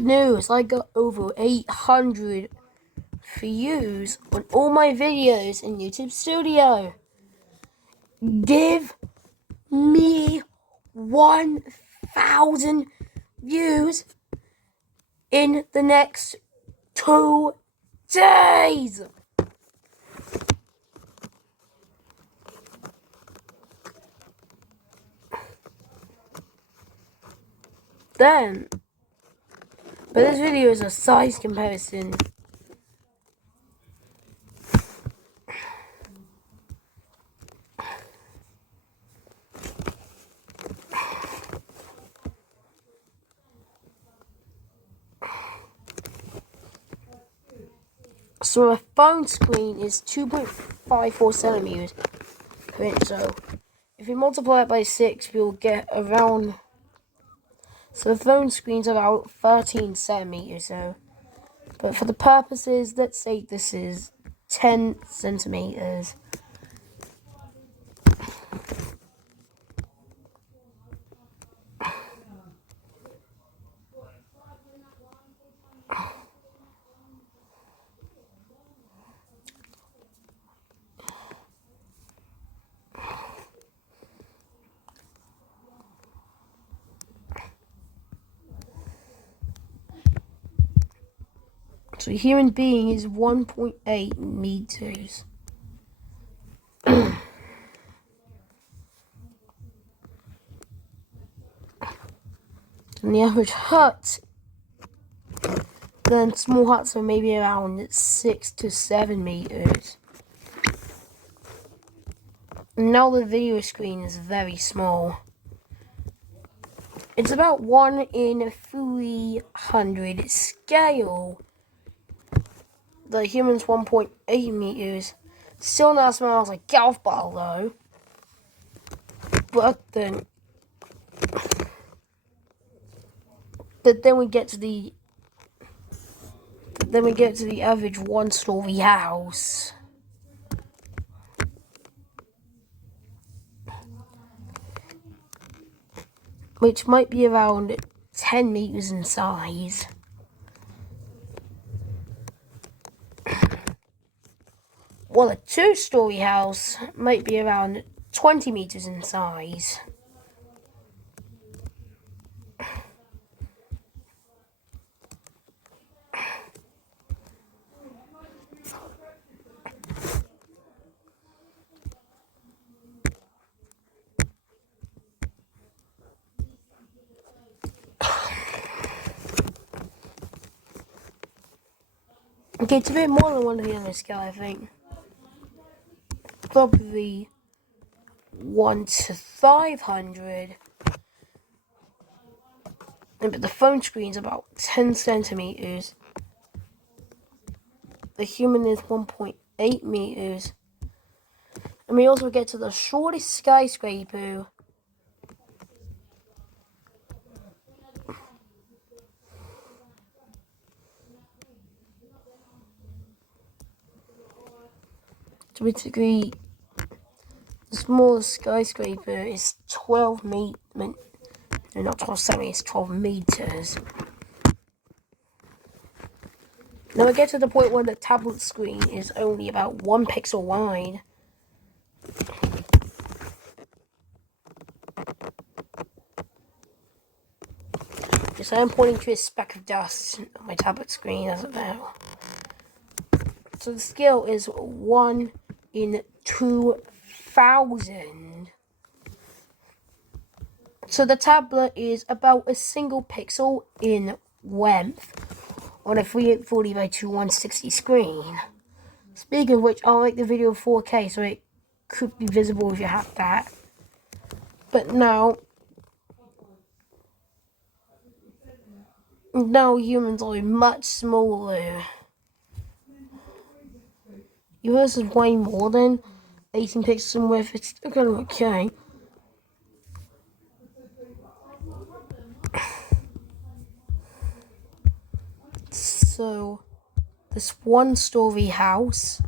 Good news, I got over 800 views on all my videos in YouTube Studio. Give me 1,000 views in the next 2 days. But this video is a size comparison. So a phone screen is 2.54 centimeters per inch. So if you multiply it by 6, you'll get around. So the phone screen's about 13 centimeters. So, but for the purposes, let's say this is 10 centimeters. So a human being is 1.8 meters. And the average hut, then small huts are maybe around 6 to 7 meters. And now the video screen is very small. It's about 1 in 300 scale. The human's 1.8 meters. Still not smells like golf ball though. But then we get to the average one-story house. Which might be around 10 meters in size. Well, a two-story house might be around 20 meters in size. Okay, it's a bit more than 1 on this scale, I think. Probably 1 to 500. But the phone screen's about 10 centimeters. The human is 1.8 meters. And we also get to the shortest skyscraper. So basically, the smallest skyscraper is 12 meters. No, not 12 centimeters, 12 meters. Now we get to the point where the tablet screen is only about 1 pixel wide. Yes, I am pointing to a speck of dust on my tablet screen as of now. So the scale is 1 in 2,000. So the tablet is about a single pixel in length on a 3840 by 2160 screen. Speaking of which, I'll make the video 4K so it could be visible if you have that. But now humans are much smaller. Yours is way more than 18 pixels in width. It's still kind of okay. So, this one-story house,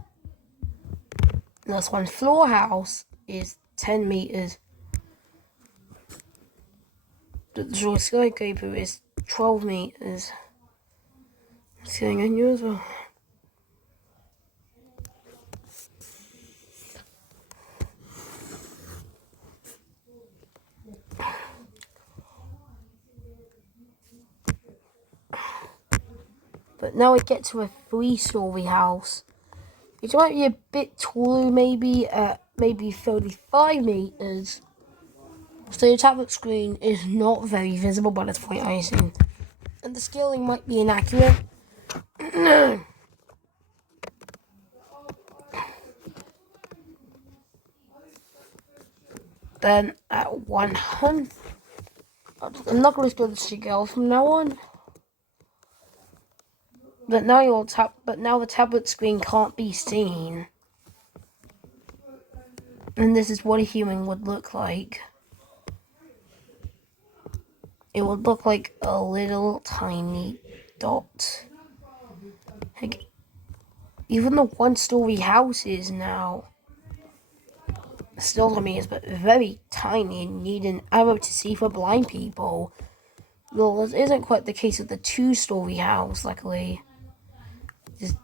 this one-floor house is 10 meters. The skyscraper is 12 meters. Sitting on you as well. But now we get to a 3-story house. It might be a bit taller, maybe at maybe 35 meters. So your tablet screen is not very visible by this point, I assume. And the scaling might be inaccurate. Then at 100, I'm not going to go to scale from now on. But now the tablet screen can't be seen. And this is what a human would look like. It would look like a little tiny dot. Like, even the 1-story houses now, still to me is but very tiny and need an arrow to see for blind people. Well, this isn't quite the case with the 2-story house, luckily. It's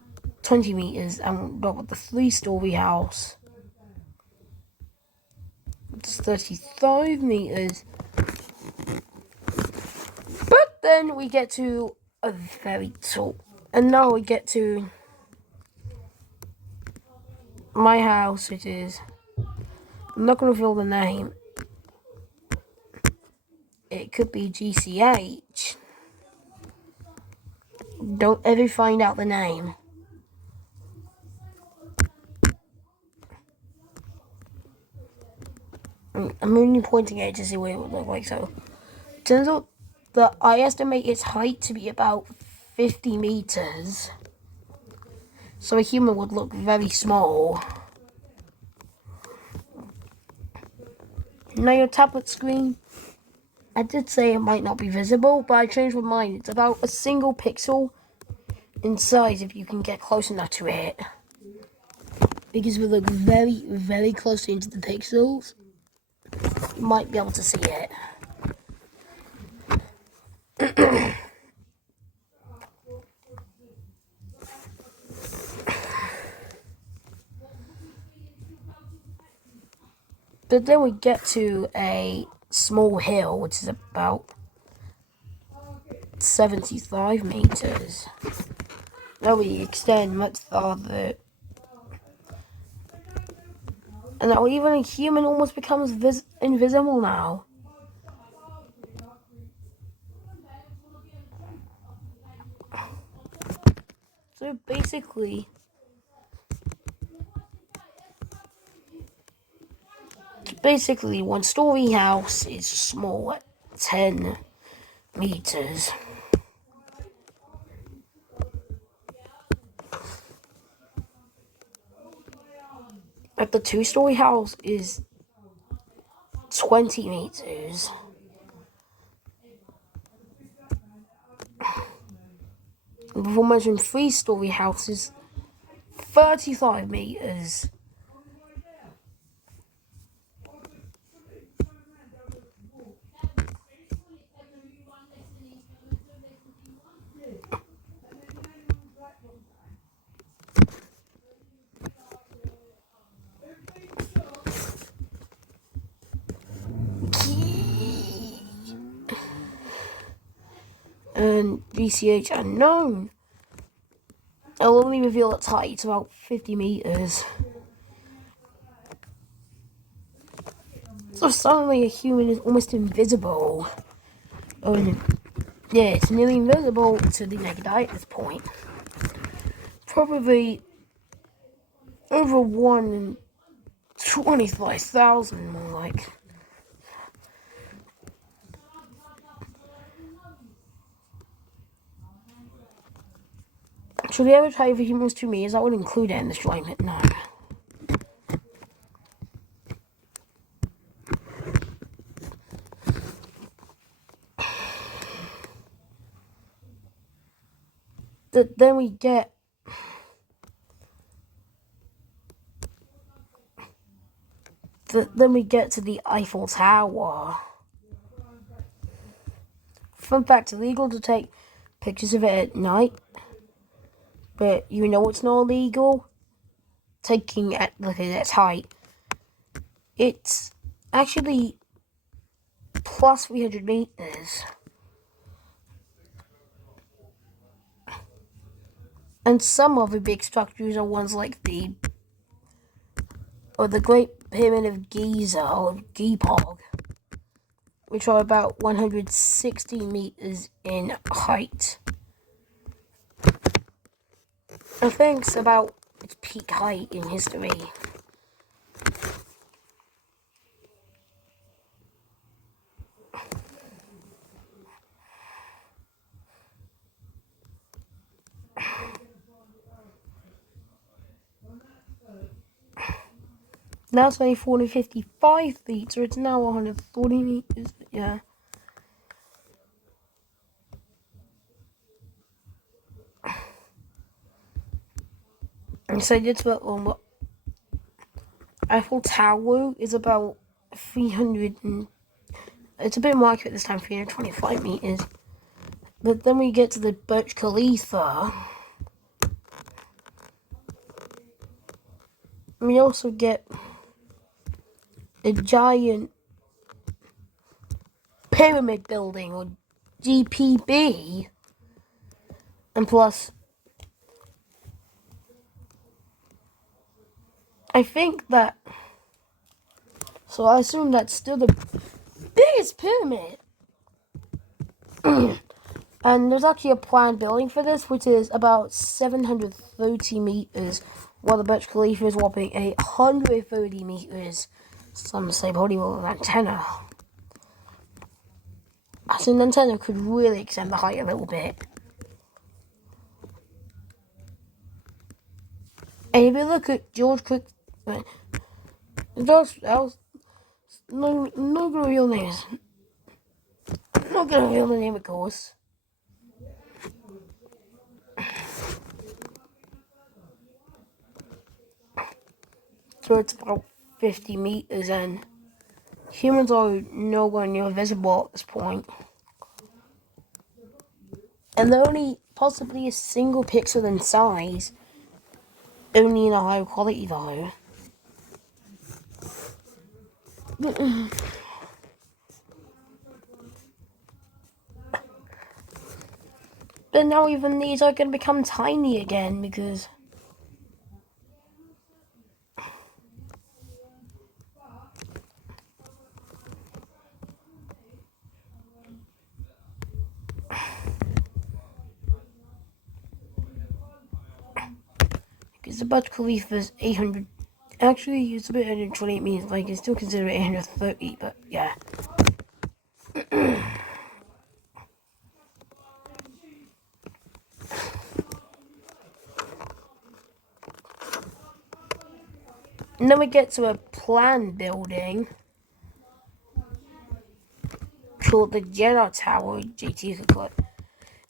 20 meters, and not with the 3-story house. It's 35 meters. But then we get to a very tall. And now we get to my house, which is, I'm not going to reveal the name. It could be GCH. Don't ever find out the name. I'm only pointing at it to see what it would look like. So, turns out that I estimate its height to be about 50 meters. So a human would look very small. Now your tablet screen, I did say it might not be visible, but I changed my mind. It's about a single pixel in size if you can get close enough to it. Because we look very, very closely into the pixels, you might be able to see it. But then we get to a small hill, which is about 75 meters. Now we extend much farther. And now even a human almost becomes invisible now. So basically, one-story house is small at 10 meters. But the 2-story house is 20 meters. The aforementioned 3-story house is 35 meters. And GCH unknown. I'll only reveal its height. It's about 50 meters. So suddenly a human is almost invisible. Oh, yeah, it's nearly invisible to the naked eye at this point. Probably over 1 in 25,000 more like. So the average height of a human was 2 meters. I would include it in this drawing, but no. Then we get to the Eiffel Tower. Fun fact, it's illegal to take pictures of it at night. But you know it's not illegal? Taking at look at its height. It's actually plus 300 meters. And some of the big structures are ones like the Great Pyramid of Giza or Gepog, which are about 160 meters in height. I think it's about its peak height in history. Now it's only 455 feet, so it's now 140 meters. Yeah. And so that's what Eiffel Tower is about 300 and it's a bit more accurate this time, 325 meters. But then we get to the Burj Khalifa. We also get a giant pyramid building, or GPB. And plus, I think that, so I assume that's still the biggest pyramid. And there's actually a planned building for this, which is about 730 meters, while the Burj Khalifa is whopping 130 meters. Some say probably more than an antenna. So an antenna could really extend the height a little bit. And if you look at George Cook, not gonna reveal names. Not gonna reveal the name, of course. So it's about 50 meters, and humans are nowhere near visible at this point. And they're only possibly a single pixel in size, only in a higher quality though. But now even these are going to become tiny again because the Burj Khalifa is 800. Actually, it's a bit 128 meters. Like, it's still considered 830, but yeah. And then we get to a planned building called the Jeddah Tower, JT could call it.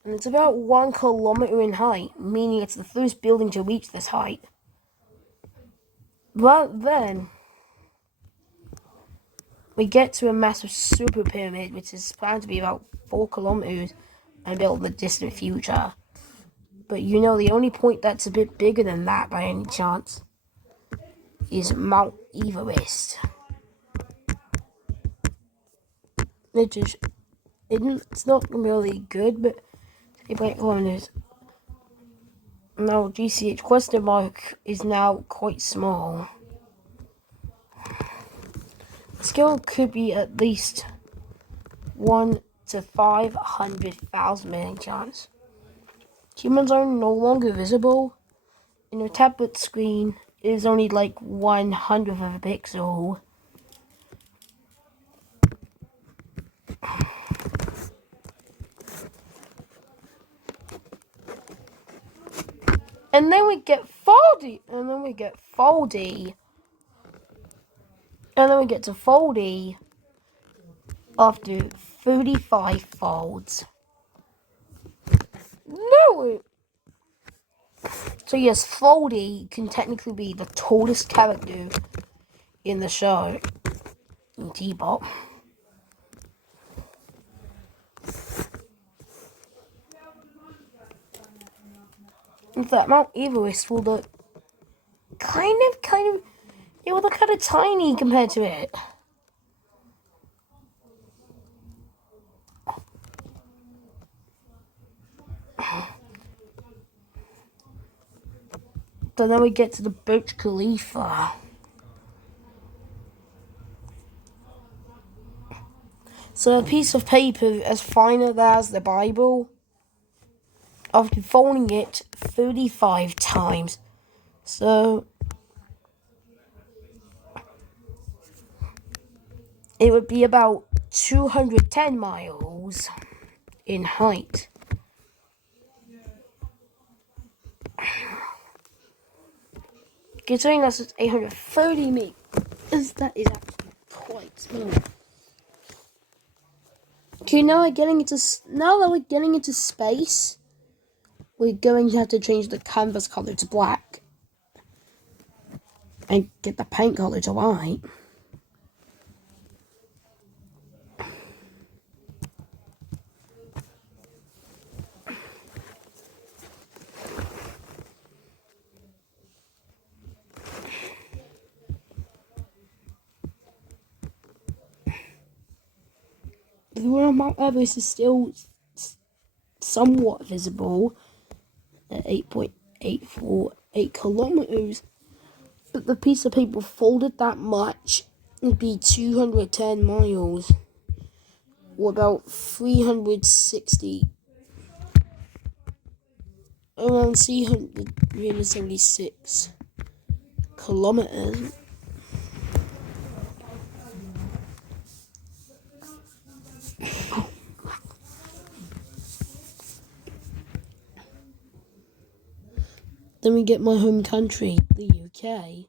And it's about 1 kilometer in height, meaning it's the first building to reach this height. But then we get to a massive super pyramid, which is planned to be about 4 kilometers and built in the distant future. But you know, the only point that's a bit bigger than that by any chance is Mount Everest. It's not really good, but no, GCH question mark is now quite small. The scale could be at least 1 to 500,000 million chance. Humans are no longer visible, and your tablet screen is only like 1/100th of a pixel. And then we get Foldy, and then we get Foldy, and then we get to Foldy after 35 folds. No! So yes, Foldy can technically be the tallest character in the show, in T-Bot. that Mount Everest will look it will look kind of tiny compared to it. Then we get to the Burj Khalifa. So a piece of paper as fine as the Bible, I've been folding it 35 times. So it would be about 210 miles in height. Considering that's 830 meters, that is actually quite small. Okay, now that we're getting into space, we're going to have to change the canvas color to black and get the paint color to white. The Mount Everest is still somewhat visible at 8.848 kilometers, but the piece of paper folded that much would be 210 miles, or about 376 kilometers. Then we get my home country, the UK.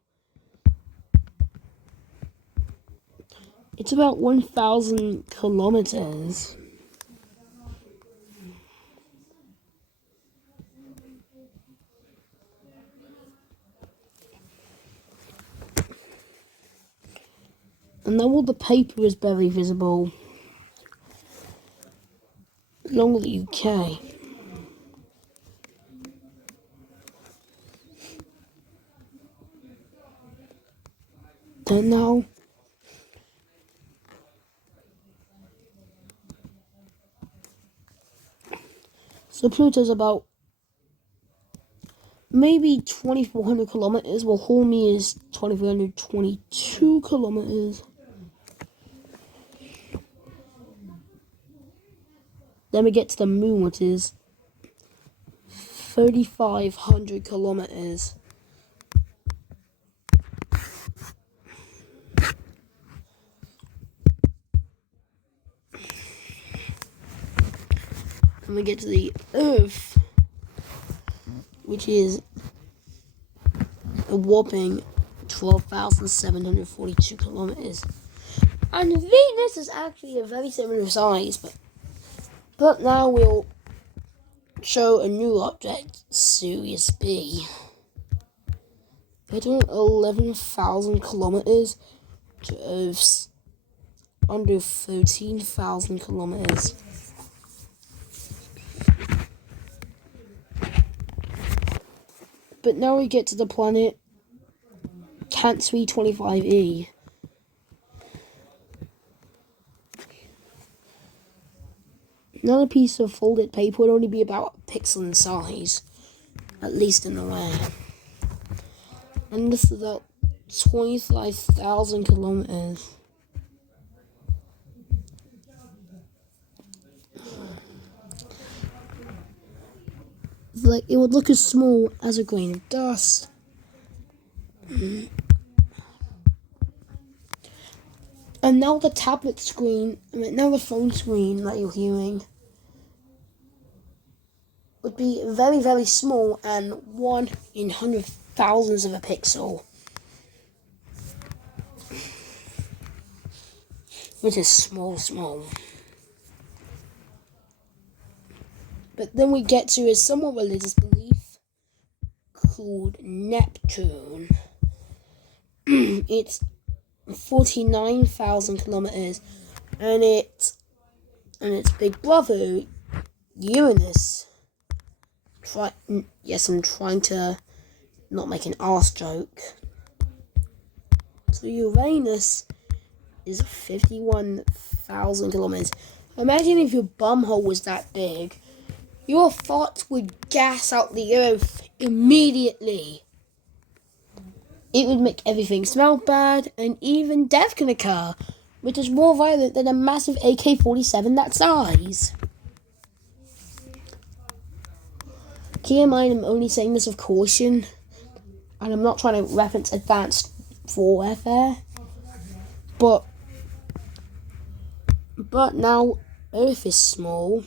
It's about 1,000 kilometers. And now all the paper is barely visible, along with the UK. And now so Pluto's about maybe 2,400 kilometers, while Hormy is 2,422 kilometers. Then we get to the moon, which is 3,500 kilometers. And we get to the Earth, which is a whopping 12,742 kilometers. And Venus is actually a very similar size, but now we'll show a new object, Sirius B. They're doing 11,000 kilometers to Earth's under 13,000 kilometers. But now we get to the planet Cancer 25e. Another piece of folded paper would only be about a pixel in size, at least in a way. And this is about 25,000 kilometers. Like, it would look as small as a grain of dust. And now the tablet screen, now the phone screen that you're hearing would be very, very small and 1 in 100,000s of a pixel. Which is small. But then we get to a somewhat religious belief called Neptune. It's 49,000 kilometers, and its big brother, Uranus, I'm trying to not make an arse joke. So Uranus is 51,000 kilometers. Imagine if your bumhole was that big. Your farts would gas out the earth immediately. It would make everything smell bad, and even death can occur, which is more violent than a massive AK-47 that size. Keep in mind, I'm only saying this of caution, and I'm not trying to reference advanced warfare, but now Earth is small.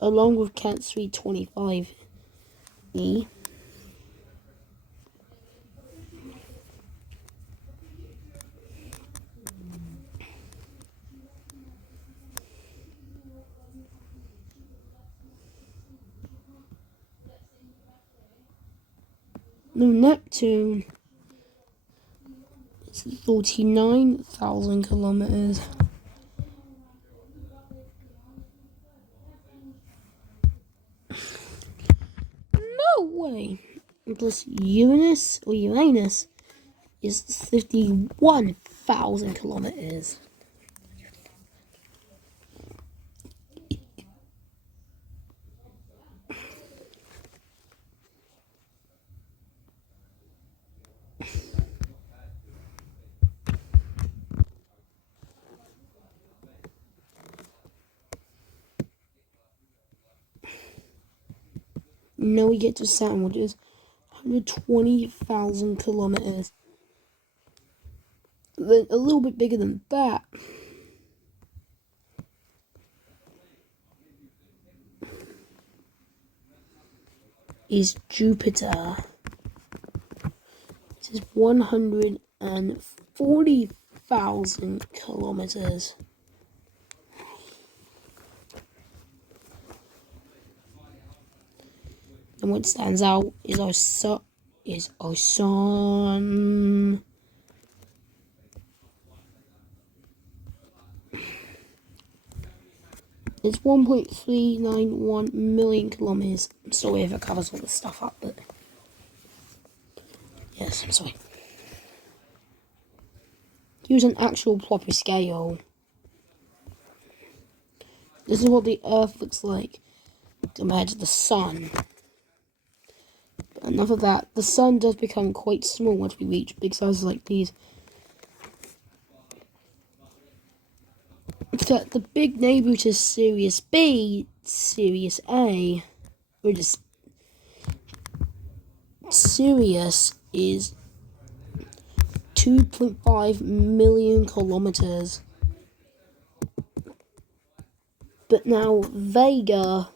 Along with Cat 325E. No, Neptune is 49,000 kilometers. No way! Plus Uranus is 51,000 kilometers. Now we get to Saturn, which is 120,000 kilometers. Then a little bit bigger than that is Jupiter. This is 140,000 kilometers. And what stands out is our sun. It's 1.391 million kilometers. I'm sorry if it covers all this stuff up, but yes, I'm sorry. Use an actual proper scale. This is what the Earth looks like compared to the sun. But enough of that. The sun does become quite small once we reach big sizes like these. Except the big neighbor to Sirius B, Sirius A, or just Sirius is 2.5 million kilometers. But now Vega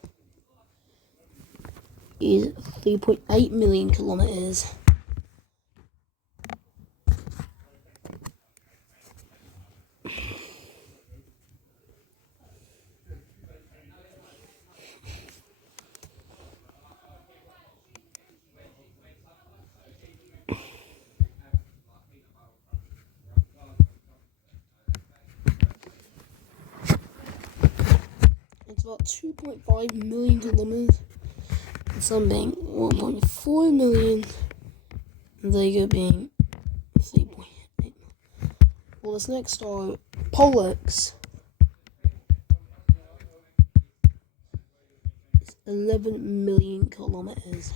is 3.8 million kilometers. It's about 2.5 million kilometers. And some being 1.4 million. And Vega being 3.8. Well, this next star, Pollux, is 11 million kilometers.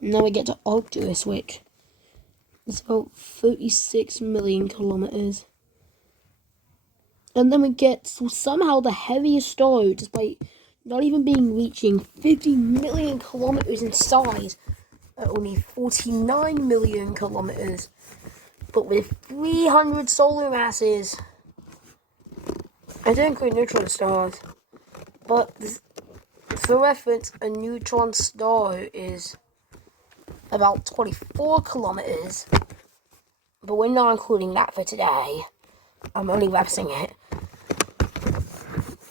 Now we get to Arcturus, which is about 36 million kilometers. And then we get somehow the heaviest star, despite not even reaching 50 million kilometers in size, at only 49 million kilometers, but with 300 solar masses. I don't include neutron stars, but for reference, a neutron star is about 24 kilometers, but we're not including that for today. I'm only referencing it.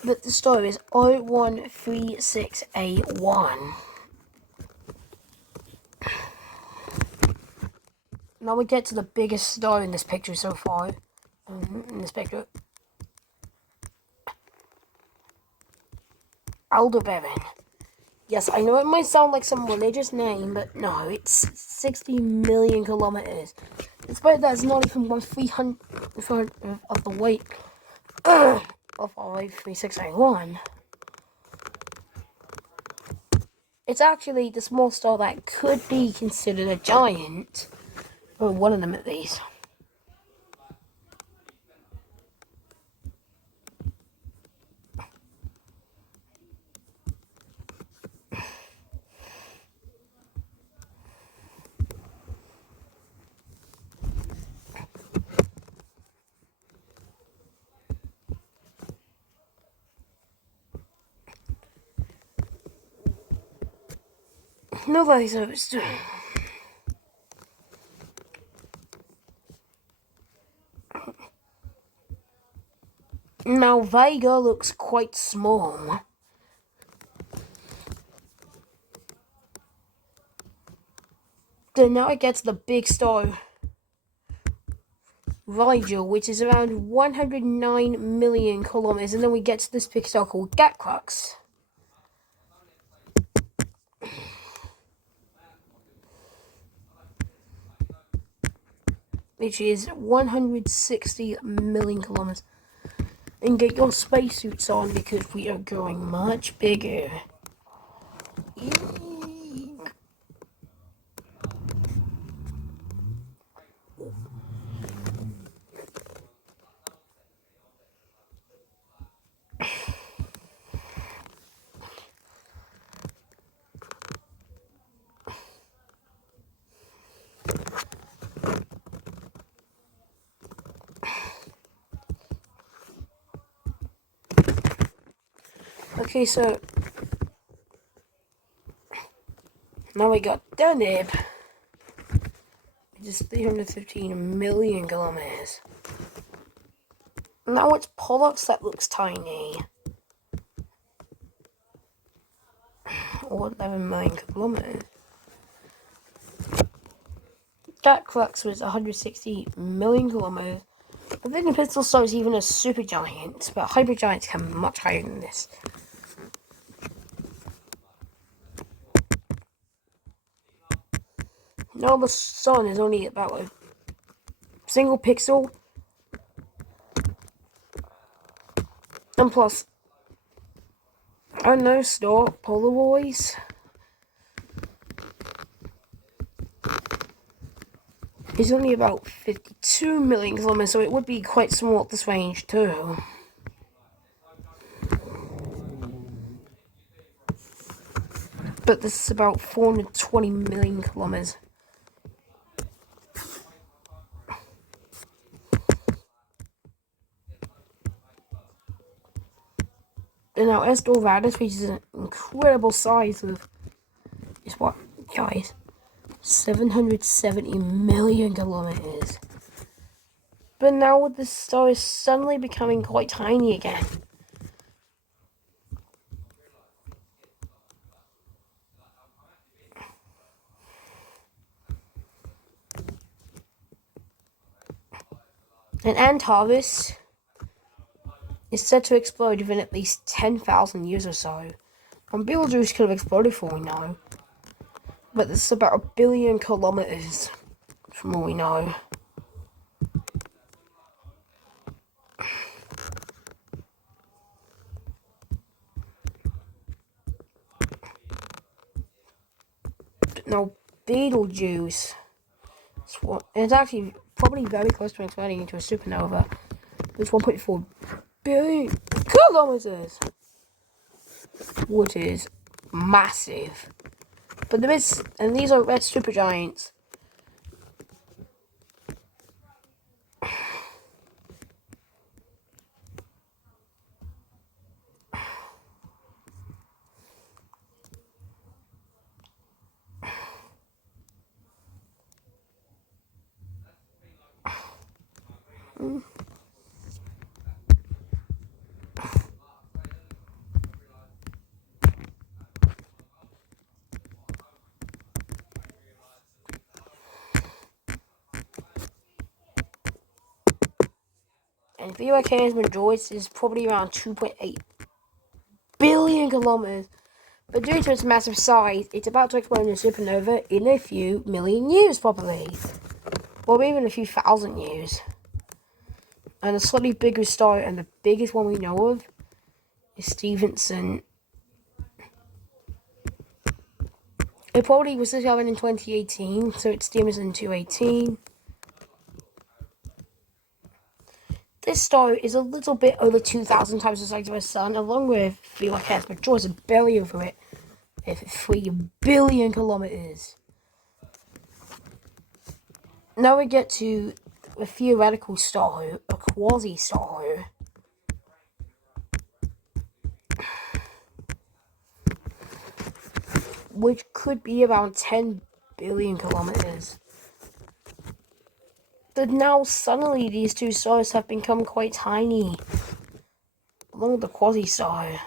But the star is 013681. Now we get to the biggest star in this picture so far. In this picture. Aldebaran. Yes, I know it might sound like some religious name, but no, it's 60 million kilometers. Despite that, it's not even 1/300 of the weight of 3681. It's actually the small star that could be considered a giant, or one of them at least. Nobody's overstood. Now Vega looks quite small. Then now it gets the big star Rigel, which is around 109 million kilometers, and then we get to this big star called Gatcrux, which is 160 million kilometers. And get your spacesuits on because we are going much bigger. Okay, so now we got Deneb, which is 315 million kilometers. Now it's Pollux that looks tiny, or 11 million kilometers. Gatcrux was 160 million kilometers. I think the Pistol Star is even a supergiant, but hypergiants come much higher than this. Now the sun is only about a single pixel, and plus, I don't know, star Polaroids. It's only about 52 million kilometers, so it would be quite small at this range too. But this is about 420 million kilometers. And now S Doradus, which is an incredible size of, is what, guys? 770 million kilometers. But now the star is suddenly becoming quite tiny again. And Antares is set to explode within at least 10,000 years or so. And Betelgeuse could have exploded for all we know. But this is about 1 billion kilometers from all we know. But now Betelgeuse, it's actually probably very close to exploding into a supernova. It's 1.4 billion kilometers, which is massive. But and these are red supergiants. And if you Arcana's majority is probably around 2.8 billion kilometers. But due to its massive size, it's about to explode in a supernova in a few million years, probably. Or even a few thousand years. And a slightly bigger star, and the biggest one we know of, is Stephenson. It probably was discovered in 2018, so it's Stephenson 218. This star is a little bit over 2,000 times the size of our sun, along with Arcana's majority, is barely over it, with 3 billion kilometers. Now we get to a theoretical star, a quasi-star. Which could be around 10 billion kilometers. But now suddenly these two stars have become quite tiny, along with the quasi-star.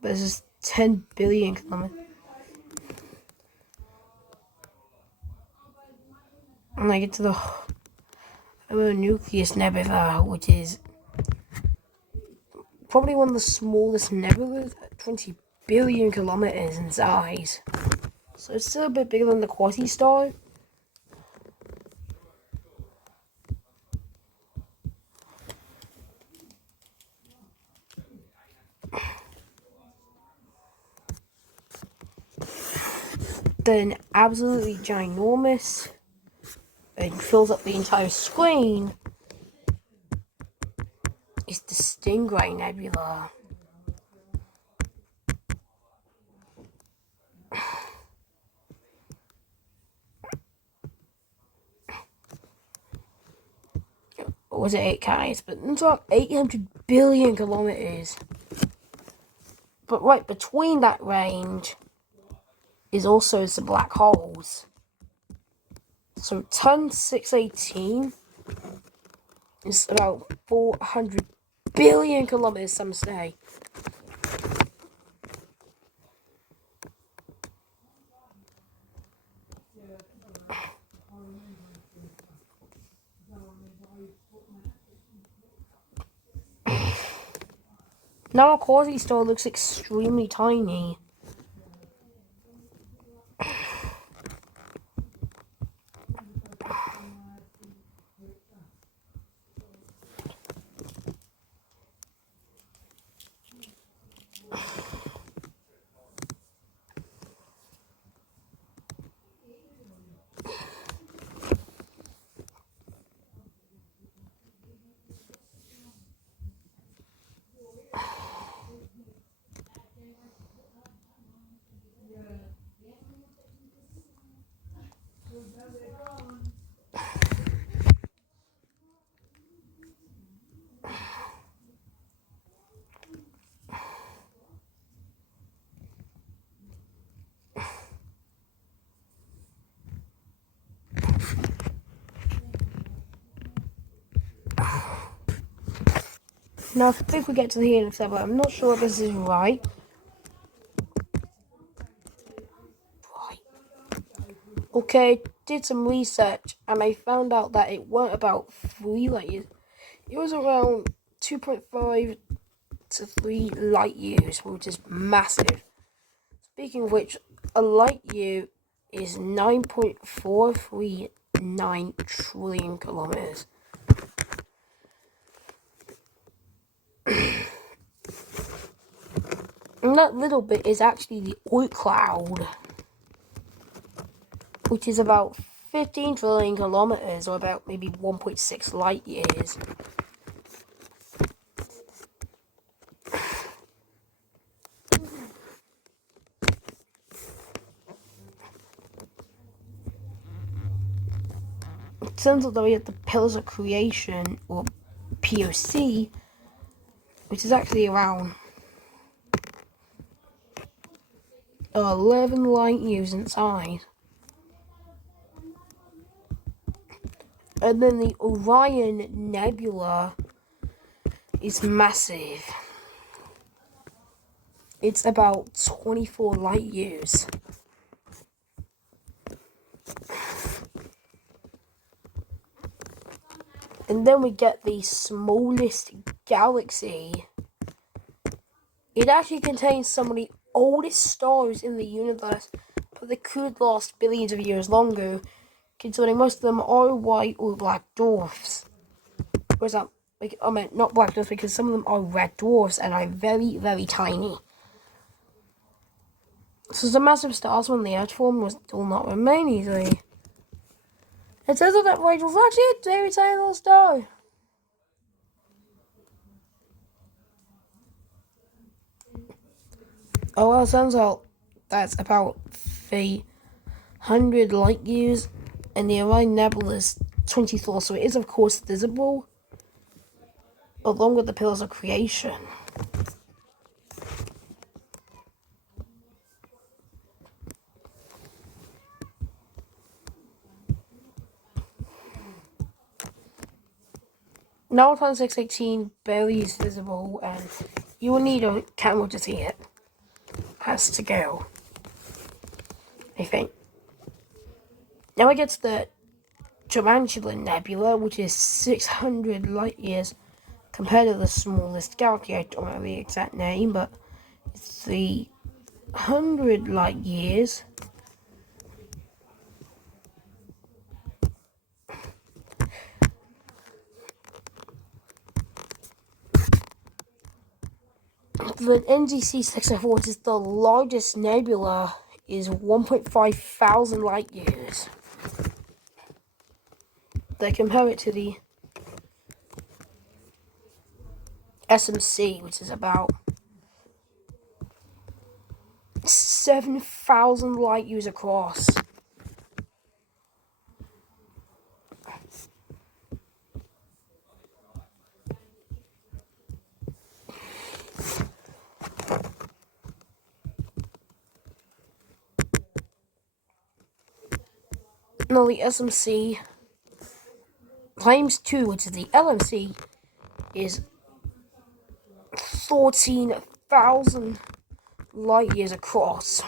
But this is 10 billion kilometers. And I get to the Nucleus Nebula, which is probably one of the smallest nebulas, 20 billion kilometers in size. So it's still a bit bigger than the quasi-star. Then absolutely ginormous and fills up the entire screen is the Stingray Nebula. Or was it 8 kilometers? But it's about 800 billion kilometers. But right between that range is also some black holes. So ton 618 is about 400 billion kilometers, some say. Now a quasi-star looks extremely tiny. Now, I think we get to the end of that, but I'm not sure if this is right. Okay, did some research and I found out that it weren't about 3 light years. It was around 2.5 to 3 light years, which is massive. Speaking of which, a light year is 9.439 trillion kilometers. And that little bit is actually the Oort cloud, which is about 15 trillion kilometers, or about maybe 1.6 light years. In terms of the way at the Pillars of Creation, or POC, which is actually around 11 light years inside. And then the Orion Nebula is massive. It's about 24 light years. And then we get the smallest galaxy. It actually contains some of the oldest stars in the universe, but they could last billions of years longer, considering most of them are white or black dwarfs. Or is that, like, I meant not black dwarfs, because some of them are red dwarfs and are very, very tiny. So the massive stars when the Earth formed will not remain easily. It says that Rachel was actually a very tiny little star. Oh well, it turns out that's about 300 light years, and the Orion Nebula is 24, so it is of course visible, along with the Pillars of Creation. Nautilan 618 barely is visible, and you will need a camera to see it. Has to go, I think. Now I get to the Tarantula Nebula, which is 600 light years compared to the smallest galaxy. I don't know the exact name, but it's 300 light years. The NGC 604, which is the largest nebula, is 1.5 thousand light years. They compare it to the SMC, which is about 7,000 light years across. No, the SMC times 2, which is the LMC, is 14,000 light years across.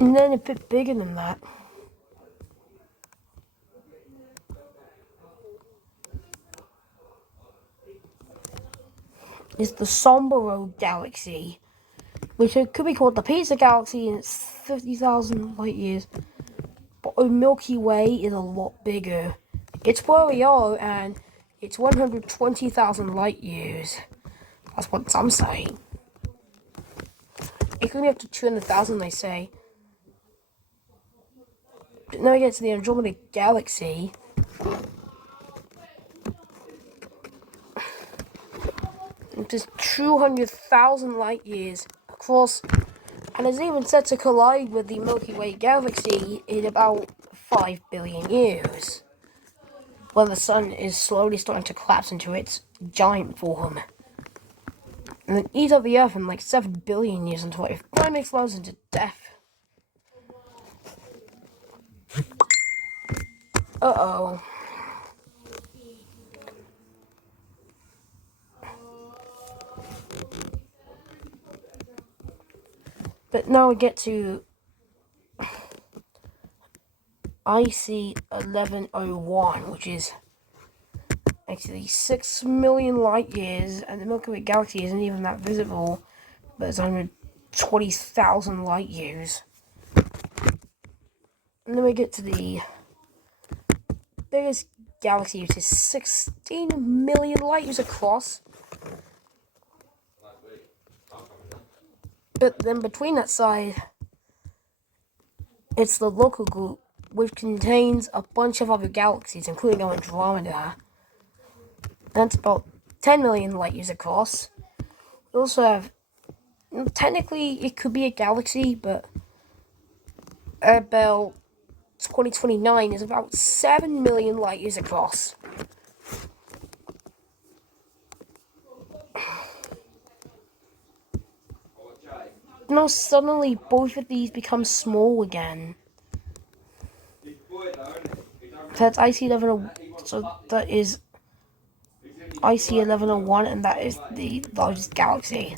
And then a bit bigger than that is the Somboro Galaxy, which could be called the Pizza Galaxy, and it's 50,000 light years. But our Milky Way is a lot bigger. It's where we are, and it's 120,000 light years. That's what some say. It could be up to 200,000, they say. But now we get to the Andromeda Galaxy. Which is 200,000 light years across, and is even set to collide with the Milky Way Galaxy in about 5 billion years, when the sun is slowly starting to collapse into its giant form, and then eat up the Earth in like 7 billion years until it finally explodes into death. Uh-oh. But now we get to IC 1101, which is actually 6 million light years, and the Milky Way Galaxy isn't even that visible, but it's 120,000 light years. And then we get to the biggest galaxy, which is 16 million light years across. But then between that side It's the local group, which contains a bunch of other galaxies, including Andromeda. That's about 10 million light years across. We also have, technically, it could be a galaxy, but about 2029 is about 7 million light years across. Now suddenly both of these become small again. That's IC11, so that is IC1101, and that is the largest galaxy.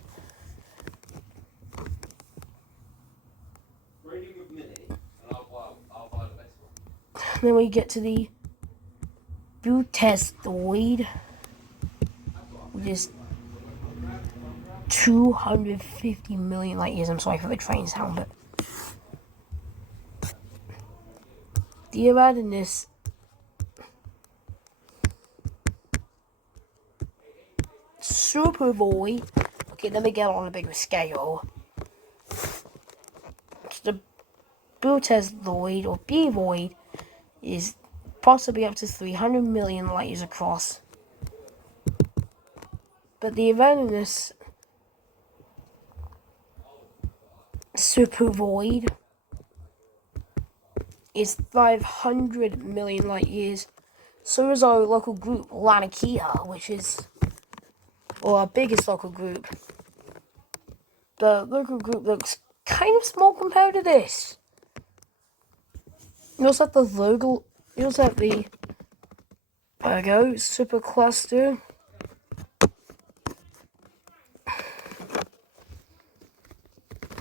Then we get to the Butestoid, which is 250 million light years. I'm sorry for the train sound, but the Eridanus Supervoid. Okay, let me get on a bigger scale. The Butestoid or B-Void is possibly up to 300 million light years across. But the Eridanus Supervoid is 500 million light years. So is our local group, Laniakea, which is our biggest local group. The local group looks kind of small compared to this. You also have the local, you also have the Virgo supercluster.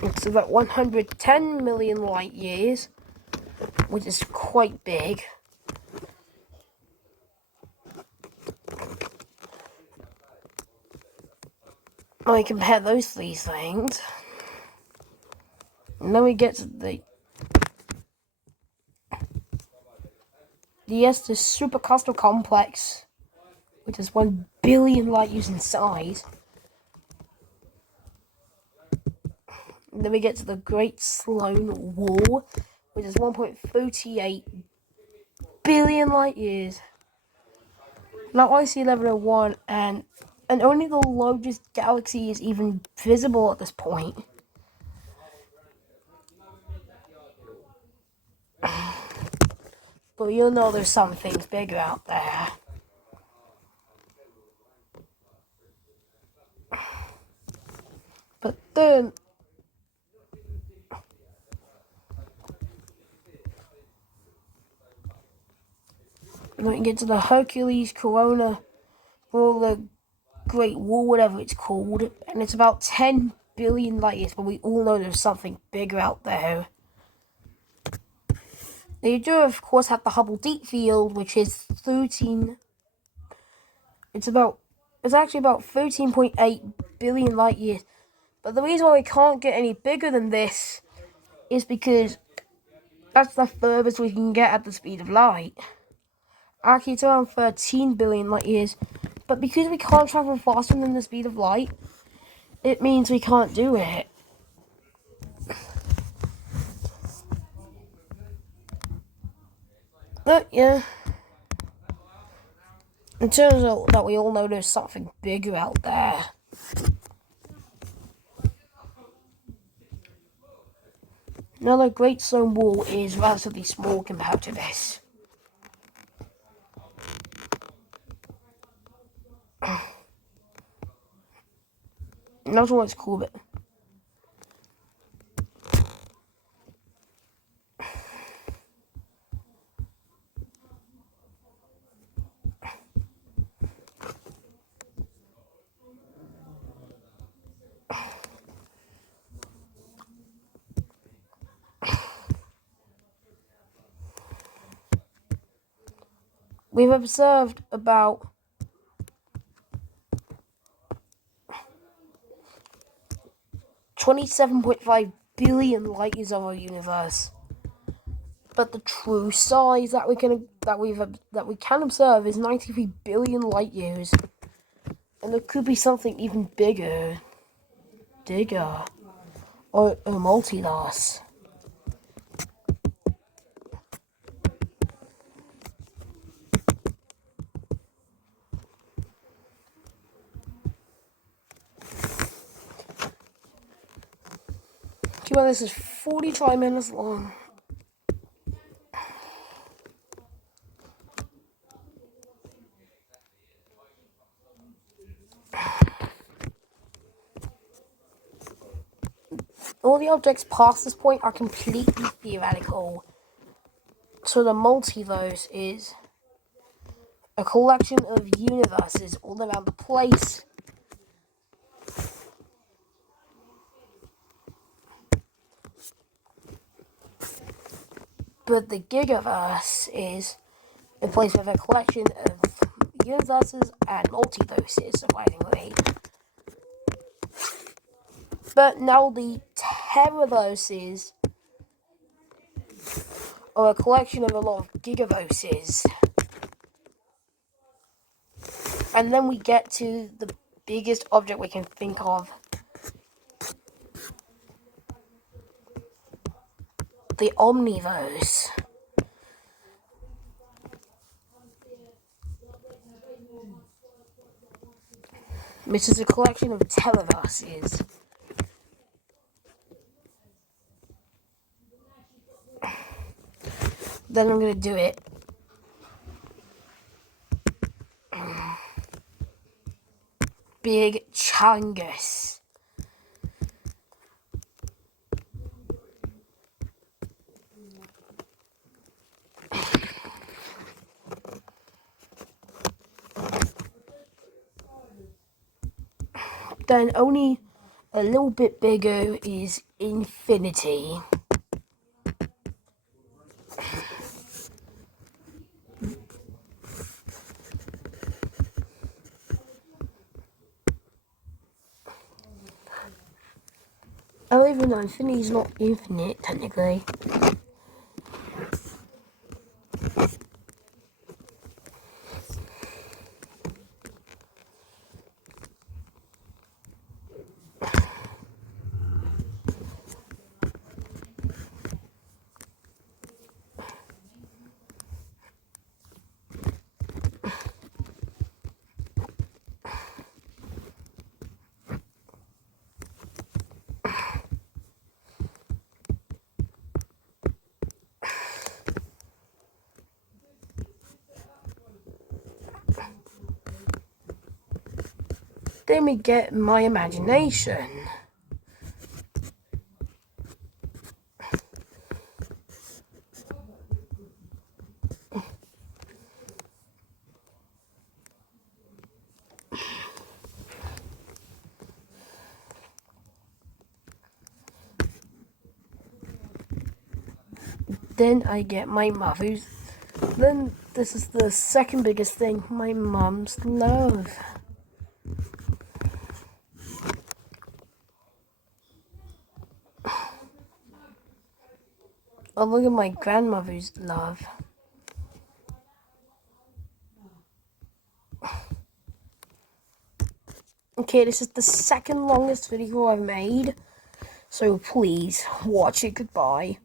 It's about 110 million light years, which is quite big. I compare those three things, and then we get to the Estes supercluster complex, which is 1 billion light years in size. And then we get to the Great Sloan Wall, which is 1.38 billion light years. Now IC1101, and only the largest galaxy is even visible at this point. But you'll know there's some things bigger out there. But then we can get to the Hercules Corona, or the Great Wall, whatever it's called, and it's about 10 billion light years, but we all know there's something bigger out there. They do, of course, have the Hubble Deep Field, which is 13. It's actually about 13.8 billion light years. But the reason why we can't get any bigger than this is because that's the furthest we can get at the speed of light. Actually, it's around 13 billion light years. But because we can't travel faster than the speed of light, it means we can't do it. But yeah, it turns out that we all know there's something bigger out there. Now the Great Sloan Wall is relatively small compared to this. And that's what's cool, but we've observed about 27.5 billion light years of our universe. But the true size that we can observe is 93 billion light years, and there could be something even bigger, or a multiverse. Keep on, this is 45 minutes long. All the objects past this point are completely theoretical. So the multiverse is a collection of universes all around the place. But the Gigaverse is a place with a collection of universes and multiverses, surprisingly. But now the Terraverses are a collection of a lot of Gigaverses. And then we get to the biggest object we can think of. The Omniverse. Which is a collection of Terraverses. Then I'm going to do it. Big Chungus. Then only a little bit bigger is Infinity. Oh, even though Infinity is not infinite, technically. Then we get my imagination. Then I get my mother's. Then this is the second biggest thing, my mom's love. Oh, look at my grandmother's love. Okay, this is the second longest video I've made, so please watch it. Goodbye.